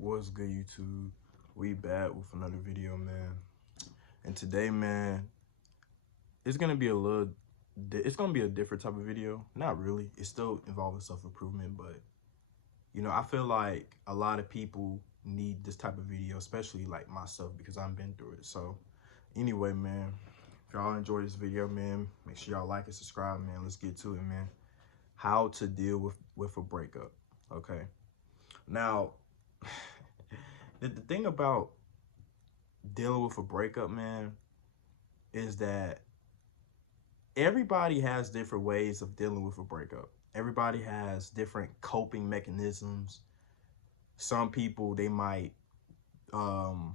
What's good, YouTube? We back with another video, man. And today, man, it's gonna be a different type of video. Not really. It's still involving self-improvement, but I feel like a lot of people need this type of video, especially like myself, because I've been through it. So, anyway, man, if y'all enjoy this video, man, make sure y'all like and subscribe, man. Let's get to it, man. How to deal with a breakup. Okay. Now, the thing about dealing with a breakup, man, is that everybody has different ways of dealing with a breakup. Everybody has different coping mechanisms. Some people, they might not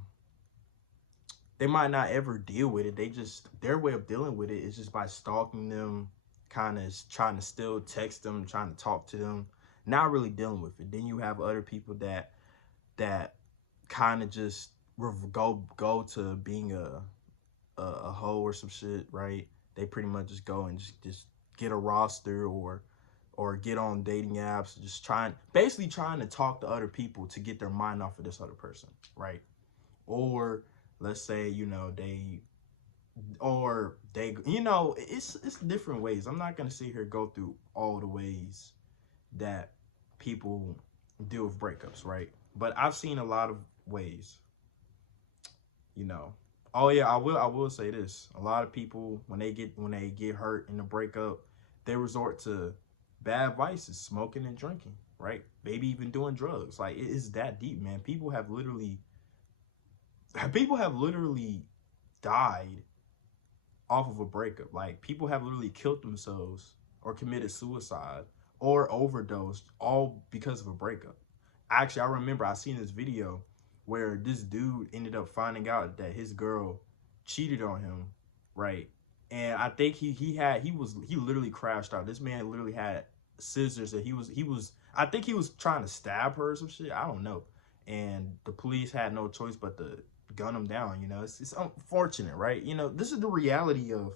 ever deal with it. Their way of dealing with it is just by stalking them, kind of trying to still text them, trying to talk to them, not really dealing with it. Then you have other people that kind of just go to being a hoe or some shit, right? They pretty much just go and just get a roster or get on dating apps, basically trying to talk to other people to get their mind off of this other person, right? Or let's say, it's different ways. I'm not gonna sit here go through all the ways that people deal with breakups, right? But I've seen a lot of ways, Oh yeah, I will say this. A lot of people, when they get hurt in a breakup, they resort to bad vices, smoking and drinking, right? Maybe even doing drugs. Like, it is that deep, man. People have literally died off of a breakup. Like, people have literally killed themselves or committed suicide or overdosed, all because of a breakup. Actually, I remember I seen this video where this dude ended up finding out that his girl cheated on him, right? And I think he literally crashed out. This man literally had scissors that I think he was trying to stab her or some shit. I don't know. And the police had no choice but to gun him down. It's unfortunate, right? This is the reality of,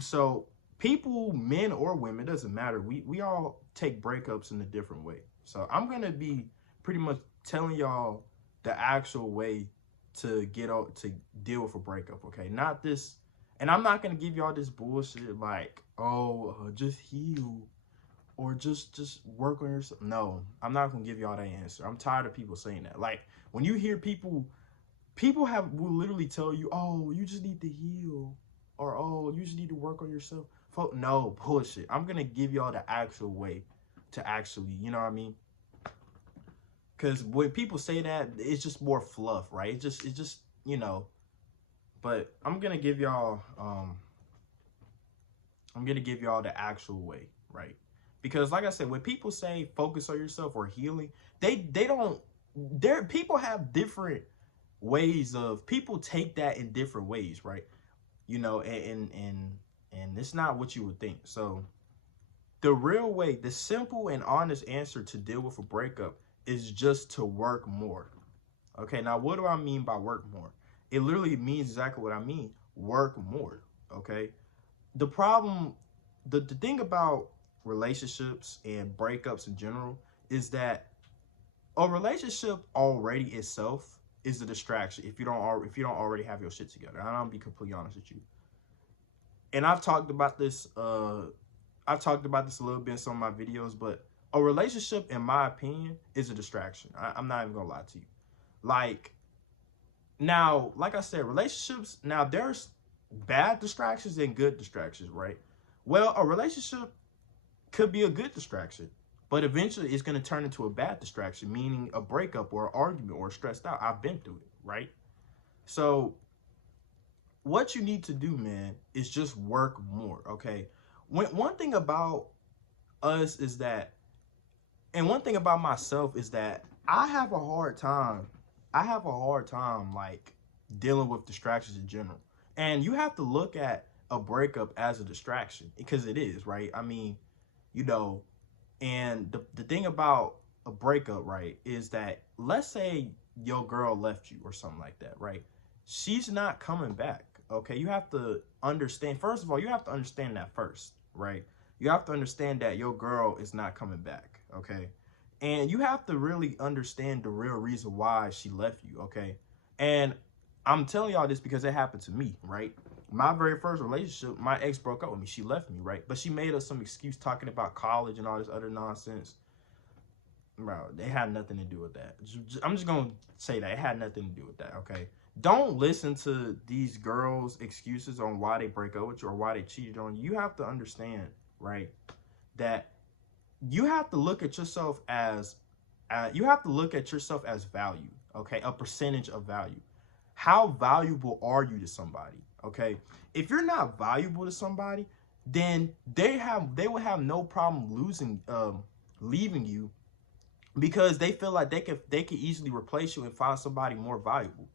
so people, men or women, it doesn't matter. We all take breakups in a different way. So I'm gonna be pretty much telling y'all the actual way to deal with a breakup, okay? Not this, and I'm not gonna give y'all this bullshit like, just heal or just work on yourself. No, I'm not gonna give y'all that answer. I'm tired of people saying that. Like, when you hear people will literally tell you, oh, you just need to heal, or oh, you just need to work on yourself. No, bullshit. I'm gonna give y'all the actual way to actually, you know what I mean? Because when people say that, it's just more fluff, right? It's just, but I'm gonna give y'all the actual way, right? Because like I said, when people say focus on yourself or healing, people have different ways of, people take that in different ways, right? And it's not what you would think. So the real way, the simple and honest answer to deal with a breakup is just to work more. Okay, now what do I mean by work more? It literally means exactly what I mean. Work more, okay? The thing about relationships and breakups in general is that a relationship already itself is a distraction if you don't already have your shit together. I'm gonna be completely honest with you. And I've talked about this a little bit in some of my videos, but a relationship, in my opinion, is a distraction. I'm not even gonna lie to you. Like I said, relationships, now there's bad distractions and good distractions, right? Well, a relationship could be a good distraction, but eventually it's gonna turn into a bad distraction, meaning a breakup or an argument or stressed out. I've been through it, right? So what you need to do, man, is just work more, okay? One thing about us is that, and one thing about myself is that I have a hard time like dealing with distractions in general. And you have to look at a breakup as a distraction, because it is, right? I mean, and the thing about a breakup, right, is that, let's say your girl left you or something like that, right? She's not coming back, okay? You have to understand, first of all, you have to understand that first, right? You have to understand that your girl is not coming back, okay? And you have to really understand the real reason why she left you, okay? And I'm telling y'all this because it happened to me, right? My very first relationship, my ex broke up with me. She left me, right? But she made us some excuse talking about college and all this other nonsense. Bro, they had nothing to do with that. I'm just going to say that. It had nothing to do with that, okay? Don't listen to these girls' excuses on why they break up with you or why they cheated on you. You have to understand, right, that you have to look at yourself as value, okay? A percentage of value. How valuable are you to somebody, okay? If you're not valuable to somebody, then they will have no problem leaving you, because they feel like they could easily replace you and find somebody more valuable,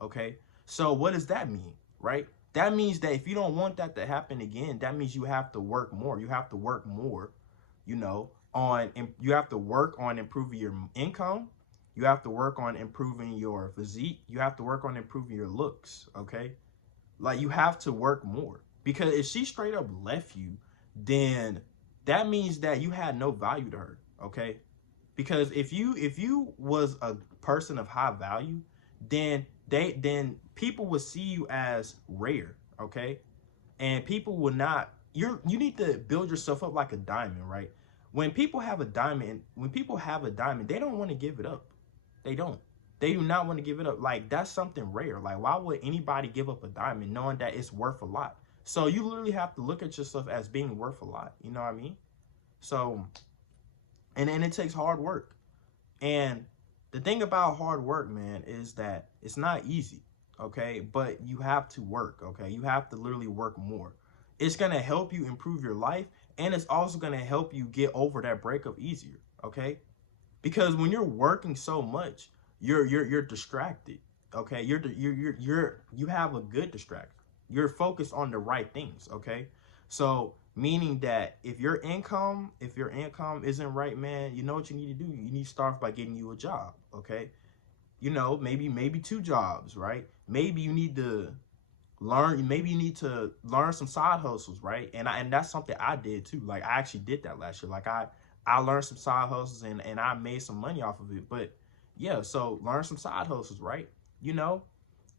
okay? So what does that mean, right? That means that if you don't want that to happen again, that means you have to work more. You have to work more, you know, you have to work on improving your income. You have to work on improving your physique. You have to work on improving your looks, okay? Like, you have to work more, because if she straight up left you, then that means that you had no value to her, okay? Because if you was a person of high value, then people would see you as rare, okay? And people will not, you need to build yourself up like a diamond, right? When people have a diamond, they don't want to give it up. They don't. They do not want to give it up. Like, that's something rare. Like, why would anybody give up a diamond knowing that it's worth a lot? So you literally have to look at yourself as being worth a lot. You know what I mean? So, and it takes hard work. And the thing about hard work, man, is that it's not easy, okay? But you have to work, okay? You have to literally work more. It's going to help you improve your life, and it's also going to help you get over that breakup easier, okay? Because when you're working so much, you're distracted, okay? You have a good distraction. You're focused on the right things, okay? So meaning that if your income isn't right, man, you know what you need to do? You need to start by getting you a job, okay? You know, maybe two jobs, right? Maybe you need to learn some side hustles, right? And that's something I did too. Like, I actually did that last year. Like, I learned some side hustles, and I made some money off of it. But yeah, so learn some side hustles, right? You know,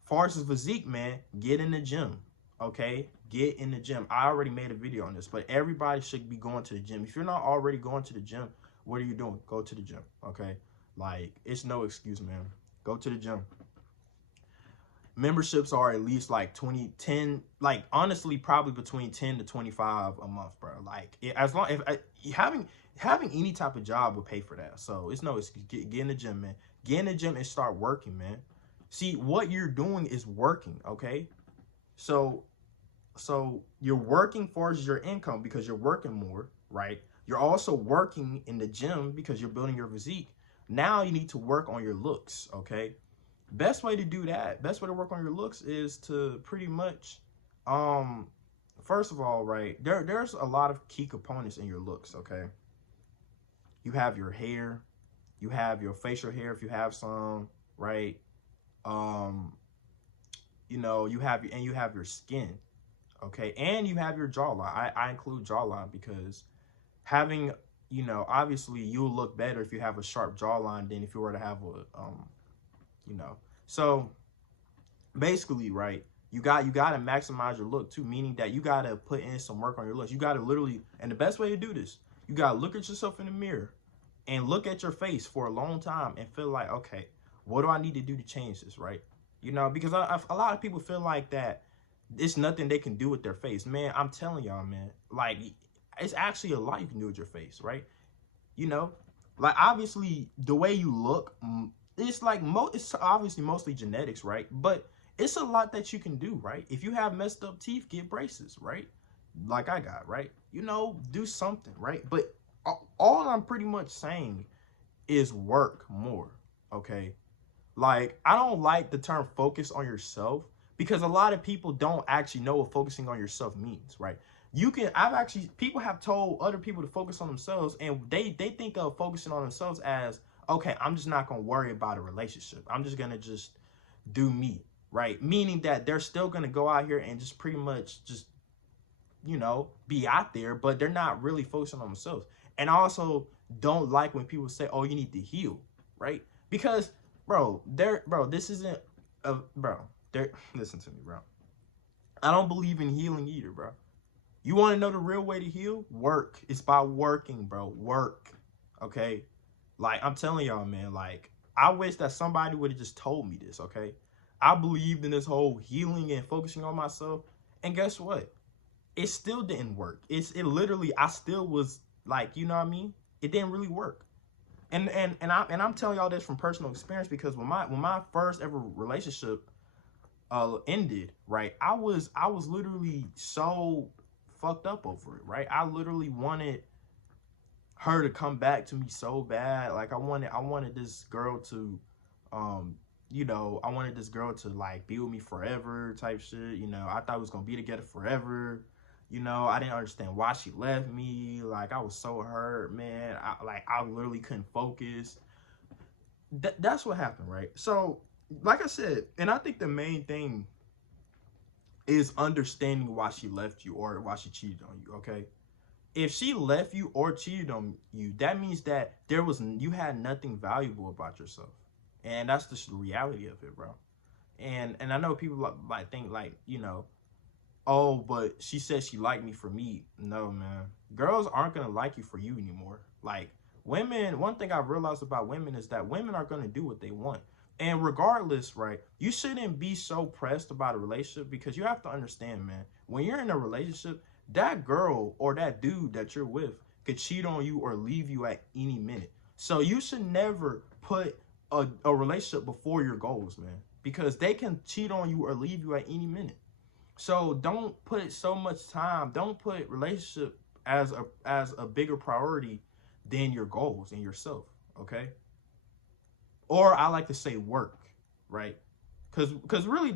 far as physique, man, get in the gym, okay? Get in the gym. I already made a video on this, but everybody should be going to the gym. If you're not already going to the gym, what are you doing? Go to the gym, okay? Like, it's no excuse, man. Go to the gym. Memberships are at least like 10, like, honestly, probably between 10 to 25 a month, bro. Like, as long, having any type of job will pay for that. So it's no excuse. Get in the gym, man. Get in the gym and start working, man. See, what you're doing is working, okay? So you're working for your income because you're working more, right? You're also working in the gym because you're building your physique. Now you need to work on your looks, okay? Best way to do that, best way to work on your looks is to pretty much, first of all, right, there's a lot of key components in your looks, okay? You have your hair, you have your facial hair if you have some, right? Um, you know, you have your skin, okay? And you have your jawline. I include jawline because having, you know, obviously you'll look better if you have a sharp jawline than if you were to have a, you know. So basically, right, you got to maximize your look too, meaning that you got to put in some work on your looks. You got to literally, and the best way to do this, you got to look at yourself in the mirror and look at your face for a long time and feel like, okay, what do I need to do to change this, right? You know, because a lot of people feel like that it's nothing they can do with their face. Man, I'm telling y'all, man, like, it's actually a lot you can do with your face, right? You know, like, obviously the way you look, it's like it's obviously mostly genetics, right? But it's a lot that you can do, right? If you have messed up teeth, get braces, right? Like I got, right? You know, do something, right? But all I'm pretty much saying is work more, okay? Like, I don't like the term focus on yourself because a lot of people don't actually know what focusing on yourself means, right? People have told other people to focus on themselves, and they think of focusing on themselves as, okay, I'm just not going to worry about a relationship. I'm just going to just do me, right? Meaning that they're still going to go out here and just pretty much just, you know, be out there, but they're not really focusing on themselves. And also, don't like when people say, "Oh, you need to heal," right? Because, bro, this isn't a bro. There, listen to me, bro. I don't believe in healing either, bro. You want to know the real way to heal? Work. It's by working, bro. Work. Okay? Like, I'm telling y'all, man, like, I wish that somebody would have just told me this, okay? I believed in this whole healing and focusing on myself. And guess what? It still didn't work. It literally, I still was like, you know what I mean? It didn't really work. And I'm telling y'all this from personal experience, because when my first ever relationship ended, right? I was literally so fucked up over it, right? I literally wanted her to come back to me so bad. Like, I wanted this girl to I wanted this girl to like be with me forever type shit. I thought we was gonna be together forever. I didn't understand why she left me. Like, I was so hurt, man. I literally couldn't focus. That's what happened, right? So, like I said, and I think the main thing is understanding why she left you or why she cheated on you, okay? If she left you or cheated on you, that means that you had nothing valuable about yourself. And that's just the reality of it, bro. And I know people like think like, oh, but she said she liked me for me. No, man. Girls aren't going to like you for you anymore. Like, women, one thing I've realized about women is that women are going to do what they want. And regardless, right, you shouldn't be so pressed about a relationship, because you have to understand, man, when you're in a relationship, that girl or that dude that you're with could cheat on you or leave you at any minute. So you should never put a relationship before your goals, man, because they can cheat on you or leave you at any minute. So don't put so much time. Don't put relationship as a bigger priority than your goals and yourself. Okay. Or I like to say work, right? Because really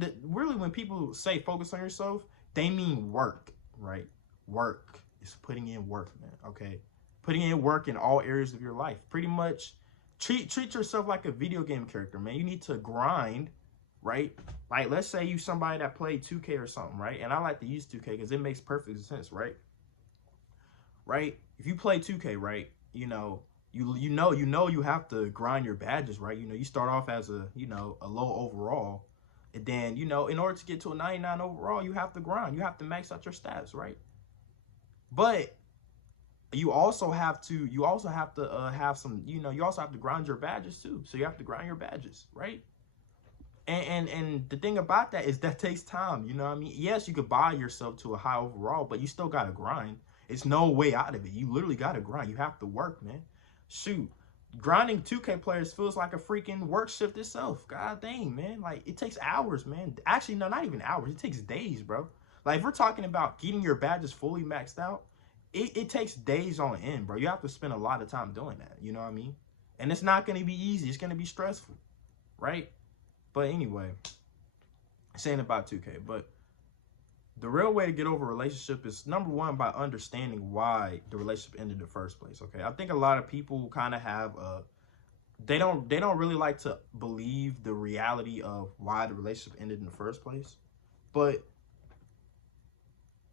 when people say focus on yourself, they mean work, right? Work is putting in work, man. Okay, putting in work in all areas of your life. Pretty much, treat yourself like a video game character, man. You need to grind, right? Like, let's say you somebody that played 2K or something, right? And I like to use 2K because it makes perfect sense, right? Right? If you play 2K, right, you have to grind your badges, right? You start off as a low overall, and then in order to get to a 99 overall, you have to grind. You have to max out your stats, right? But you also have to have some, you also have to grind your badges too. So you have to grind your badges, right? And the thing about that is that takes time. You know what I mean? Yes, you could buy yourself to a high overall, but you still gotta grind. It's no way out of it. You literally gotta grind. You have to work, man. Shoot, grinding 2K players feels like a freaking work shift itself. God dang, man. Like, it takes hours, man. Actually, no, not even hours. It takes days, bro. Like, if we're talking about getting your badges fully maxed out, it takes days on end, bro. You have to spend a lot of time doing that. You know what I mean? And it's not gonna be easy. It's gonna be stressful, right? But anyway, saying about 2K, but the real way to get over a relationship is, number one, by understanding why the relationship ended in the first place. Okay, I think a lot of people kind of have they don't really like to believe the reality of why the relationship ended in the first place. But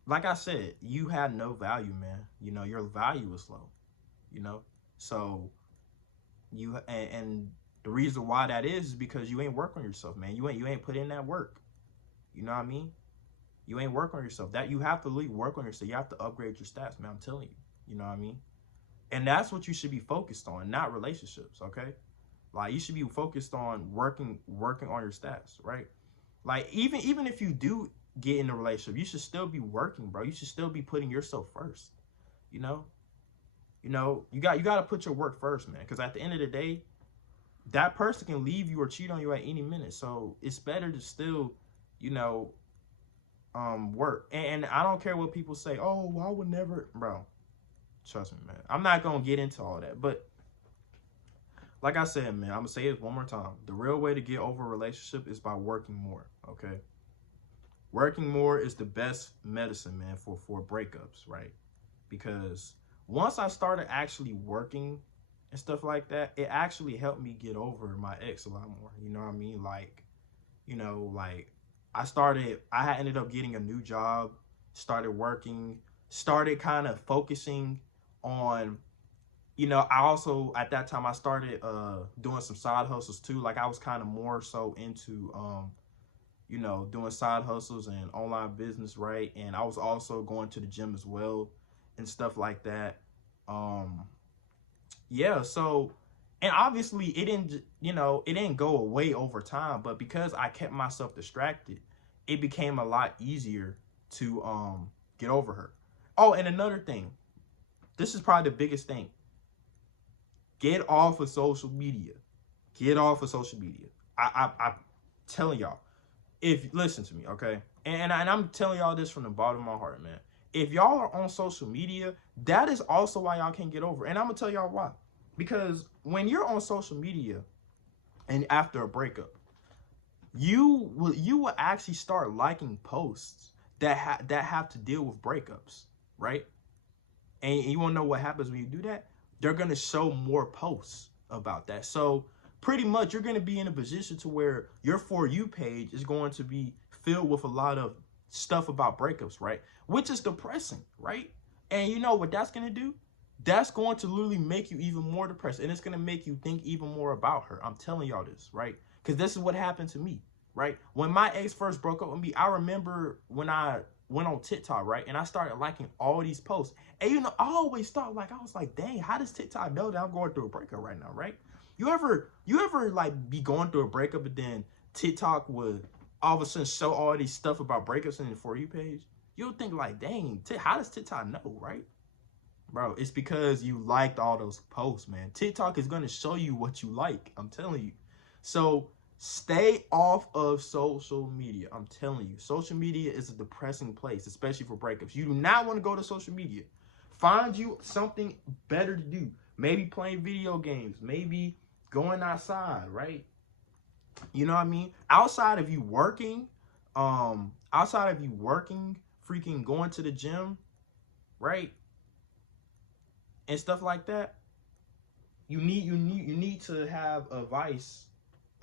like I said, you had no value, man. Your value was low. You know, so and the reason why that is because you ain't work on yourself, man. You ain't put in that work. You know what I mean? You ain't work on yourself. That you have to really work on yourself. You have to upgrade your stats, man. I'm telling you. You know what I mean? And that's what you should be focused on, not relationships, okay? Like, you should be focused on working on your stats, right? Like, even if you do get in a relationship, you should still be working, bro. You should still be putting yourself first. You know? You got to put your work first, man, because at the end of the day, that person can leave you or cheat on you at any minute. So it's better to still, work. And I don't care what people say. Oh, well, I would never, bro. Trust me, man. I'm not gonna get into all that, but like I said, man, I'm gonna say it one more time. The real way to get over a relationship is by working more. Okay, working more is the best medicine, man, for breakups, right? Because once I started actually working and stuff like that, it actually helped me get over my ex a lot more. You know what I mean? Like, like I had ended up getting a new job, started working, started kind of focusing on you know, I also, at that time, I started doing some side hustles too. Like, I was kind of more so into, you know, doing side hustles and online business, right? And I was also going to the gym as well and stuff like that. Um, yeah, so, and obviously it didn't, you know, it didn't go away over time, but because I kept myself distracted, it became a lot easier to get over her. Oh, and another thing, this is probably the biggest thing. Get off of social media. Get off of social media. I'm telling y'all. If listen to me, okay, and I'm telling y'all this from the bottom of my heart, man. If y'all are on social media, that is also why y'all can't get over. And I'm gonna tell y'all why. Because when you're on social media and after a breakup, you will actually start liking posts that have to deal with breakups, right? And you want to know what happens when you do that? They're going to show more posts about that. So pretty much you're going to be in a position to where your For You page is going to be filled with a lot of stuff about breakups, right? Which is depressing, right? And you know what that's going to do? That's going to literally make you even more depressed. And it's going to make you think even more about her. I'm telling y'all this, right? Because this is what happened to me, right? When my ex first broke up with me, I remember when I went on TikTok, right? And I started liking all these posts. And you know, I always thought, like, I was like, dang, how does TikTok know that I'm going through a breakup right now, right? You ever like be going through a breakup and then TikTok would all of a sudden show all these stuff about breakups in the For You page? You'll think like, dang, how does TikTok know, right? Bro, it's because you liked all those posts, man. TikTok is gonna show you what you like. I'm telling you. So stay off of social media. I'm telling you. Social media is a depressing place, especially for breakups. You do not want to go to social media. Find you something better to do. Maybe playing video games. Maybe going outside, right? You know what I mean? Outside of you working, freaking going to the gym, right? And stuff like that, you need to have a vice,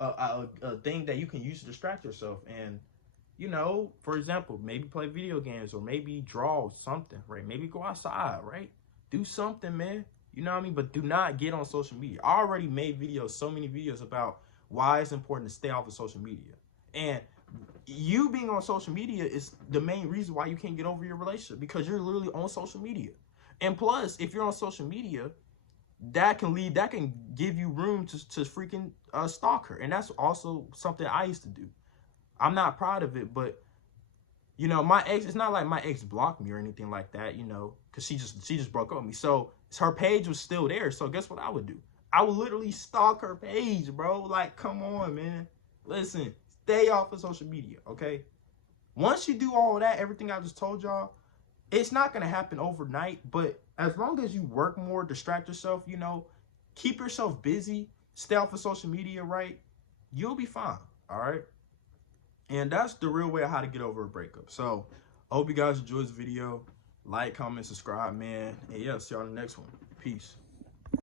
a thing that you can use to distract yourself. And you know, for example, maybe play video games or maybe draw something, right? Maybe go outside, right? Do something, man. You know what I mean? But do not get on social media. I already made videos, so many videos about why it's important to stay off of social media. And you being on social media is the main reason why you can't get over your relationship, because you're literally on social media. And plus, if you're on social media, that can give you room to freaking stalk her. And that's also something I used to do. I'm not proud of it, but you know, my ex, it's not like my ex blocked me or anything like that, you know, because she just broke up with me. So her page was still there. So guess what I would do? I would literally stalk her page, bro. Like, come on, man. Listen, stay off of social media, okay? Once you do all that, everything I just told y'all, it's not gonna happen overnight, but as long as you work more, distract yourself, you know, keep yourself busy, stay off of social media, right? You'll be fine. All right. And that's the real way of how to get over a breakup. So I hope you guys enjoyed this video. Like, comment, subscribe, man. And yeah, see y'all in the next one. Peace.